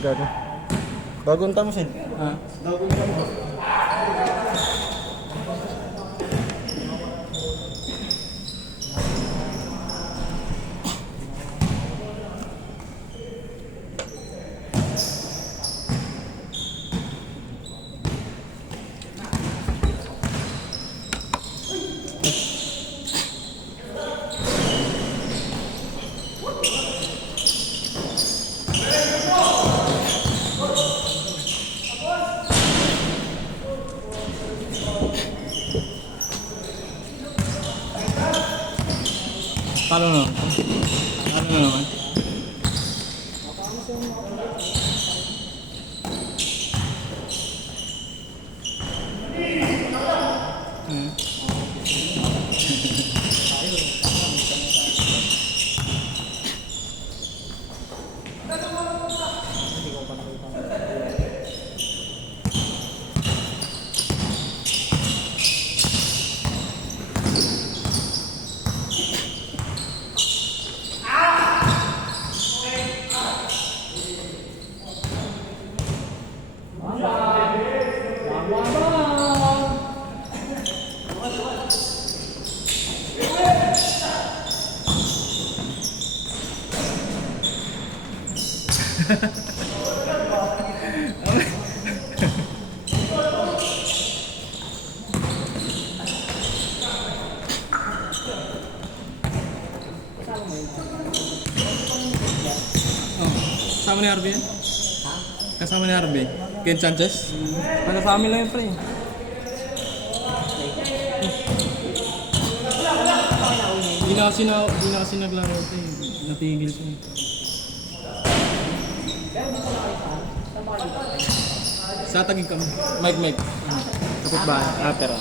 Gago. Bagong tamos eh. Ha? Bagong tamos. Paano na? Paano na naman? Kasama ni Harvey yan? Kasama ni Harvey? Ken Sanchez? Ano sa amin lang yun, pre? Di na kasi naglaro ito eh. Natigil siya. Sa tagig kami. Mike. Kapit ba? Pero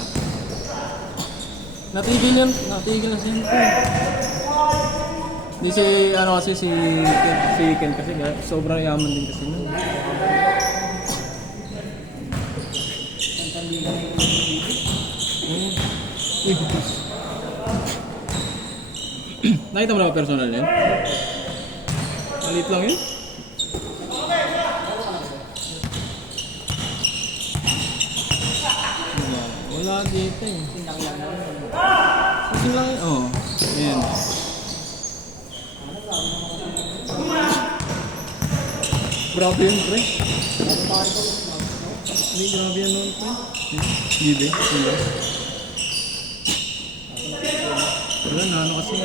natigil na siya. Di si, kasi si Ken kasi sobrang yaman din kasi nun. Nakita mo na ba personal yan? Malit lang yun? Wala dito eh. Kasi lang yun? Oo. Ayan. Grabe yun, pre. Hindi, grabe yan nun, pre. Hindi. Wala na, kasi.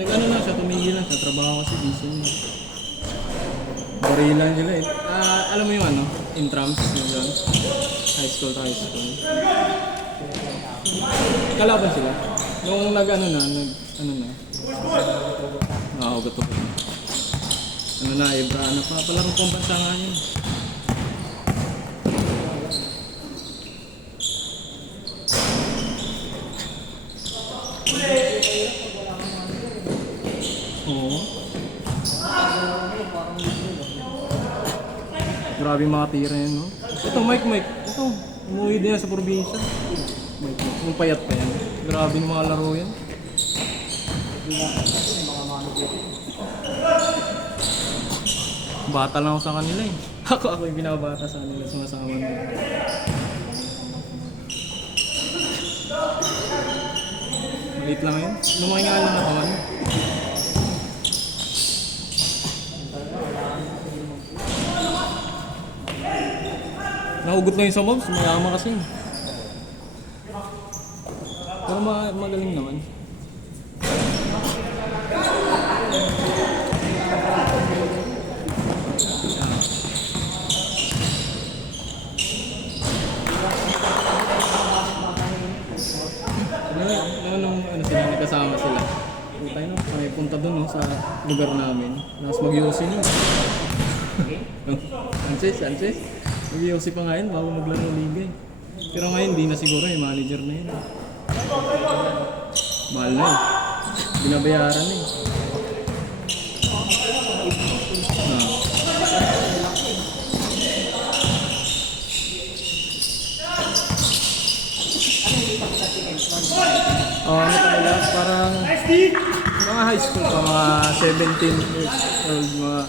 Nag-ano na siya, tumigil na siya. Trabaho kasi, busy niya. Barilan sila eh. Alam mo yung intrams yung doon. High school to high school. Kalaban sila. Nung nag-ano na. Nakaugat ko. Ibra na pa. Palarong pambansa nga yun. Oo. Grabe yung mga tira yan, no? Ito, Mike. Ito, umuwi din yan sa probinsya. Mike. Yung payat pa yan. Grabe yung mga laro yan. Bata lang ako sa kanila eh. Ako yung binabata sa kanila, sumasama nila. Maliit lang yun. Lumaki nga lang ako man. Nahugot na yung sa mobs, mayama kasi. Pero magaling naman. Sila nagkasama sila. Tayo no, kami punta doon no, sa lugar namin. Tapos mag-yosi no. Sanchez. Mag-yosi pa nga yun bago maglaro liga eh. Pero ngayon hindi na siguro eh, manager na yun. Mahal na eh. Binabayaran eh. Ano pa nila? Parang mga high school pa, mga 17 years old, mga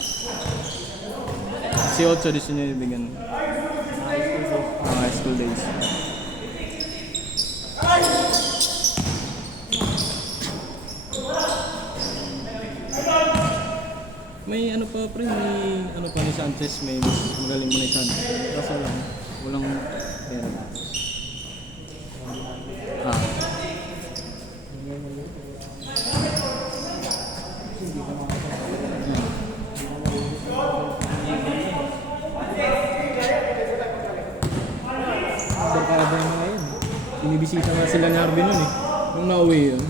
18, 19, ganun. High school days. May ano pa pre, may ano pa ni Sanchez, may mas magaling mo ni Sanchez. Kaso lang, walang pera. Ah. Barkada yung mga yun. Binibisita nga sila ni Arvin nun eh. Nung nauwi yun,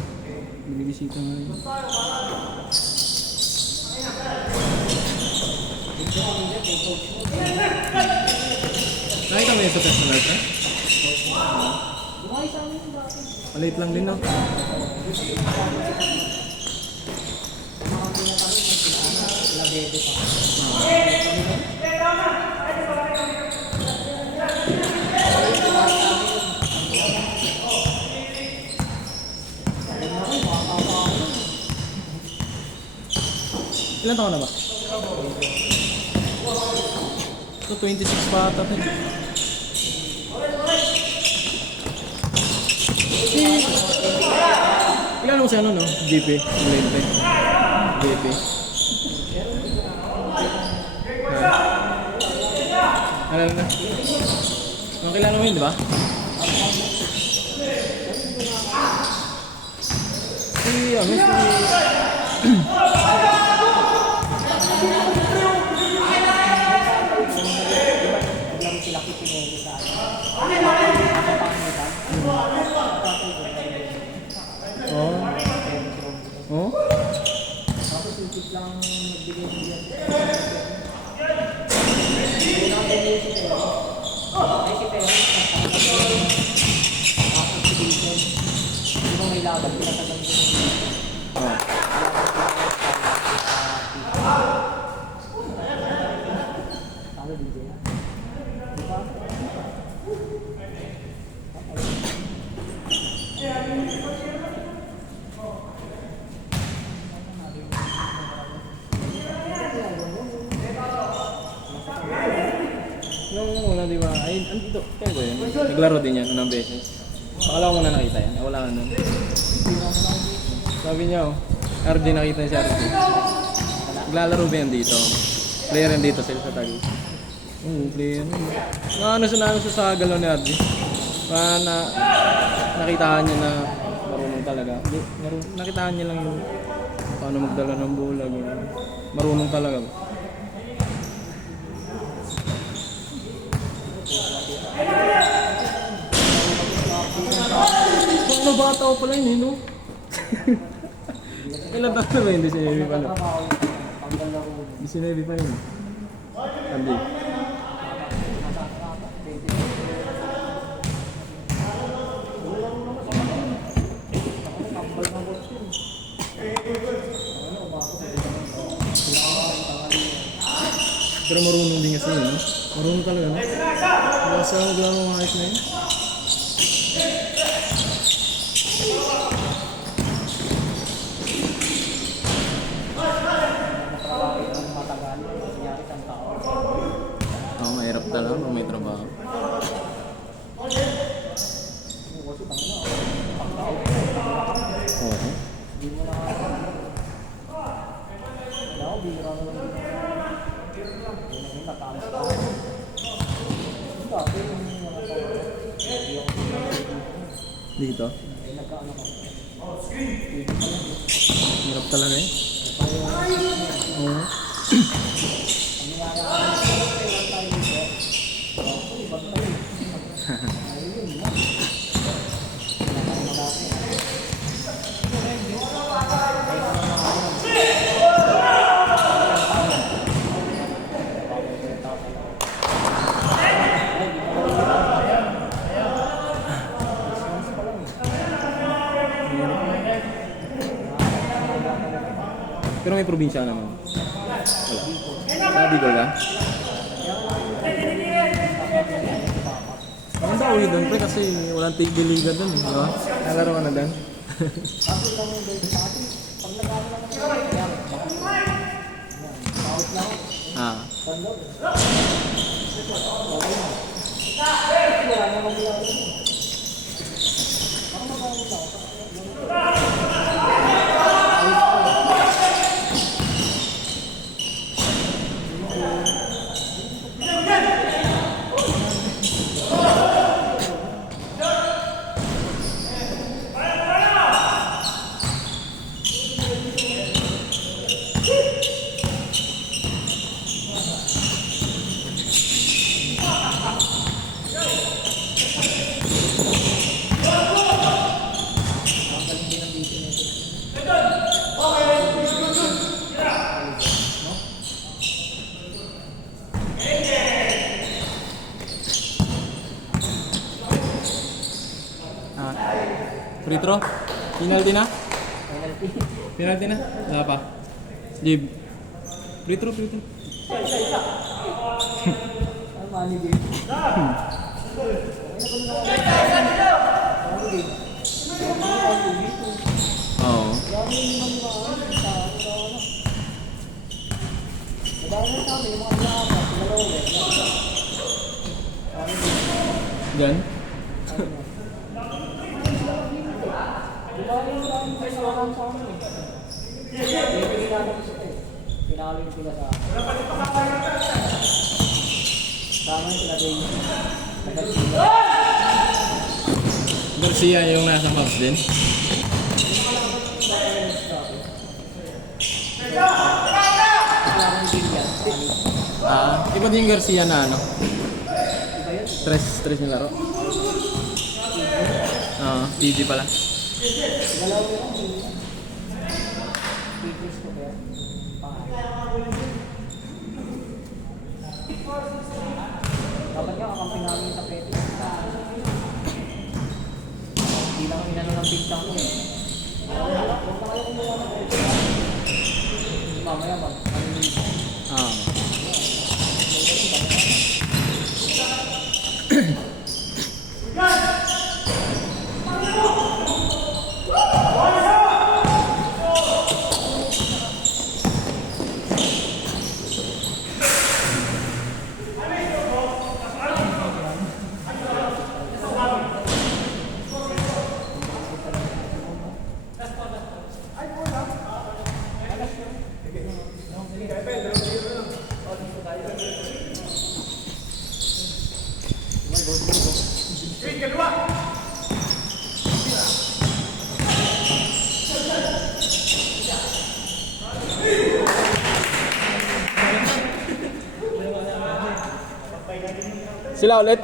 binibisita nga yun. Nakita mo yun sa personal ka? Maliit lang din no? Ilan taon na ba? So 26 pa ata ito. Ilan mo siya ano no? GP. Malente. GP. Alala na. Ang kilala mo yun, di ba? Oh? Tapos isip lang nagbigay ng yan. Ay si Pero, di ba may laban sila sa ganyan? Talo DJ na. Di ba? Nung una, di ba? Ay, andito. Kaya ko yun. Naglaro din yan, unang beses. Akala ko muna nakita yan. Wala ka nun. Sabi niya, oh. RJ nakita niya si RJ. Naglalaro ba yan dito? Player yan dito sila sa Taguig. Player yan. Ano siya sa galaw ni RJ. Nakitaan niya na marunong talaga. Nakitaan niya lang yung paano magdala ng bola. Marunong talaga ba? Ano bata ko pala yun eh, no? Ilan taon na ba yun? 19 pa no? 19 pa yun. Andi. Pero marunong din kasi yun, no? Marunong talaga, no? Basta maglaro ng ayos na yun. Mahirap talaga kung may trabaho. Oo. Dito? Hirap talaga eh. Oo. Pero may probinsya naman. Wala. Sabi ko lang. Ang daw doon pre kasi walang tig-biligan doon. Diba? Nalaro ka na doon. Ah. Ah. Free throw? Penalty na? Penalty. Penalty na? Wala pa. Jib. Free throw, free throw. Ang money game. Oo. Gan? Pinalo yung sila sa tama yung sila din. Garcia yung nasa Cubs din. Ah, iba din yung Garcia na ano? Tres yung laro. TG pala. Galaw yun. Pictures ko ba? Dapat nga kakampi namin sa Pepe. Hindi lang inano ng bigtang ko eh. Huwag na kayo kumuha ng Pepe. Mamaya ba? Ah. Sila ulit.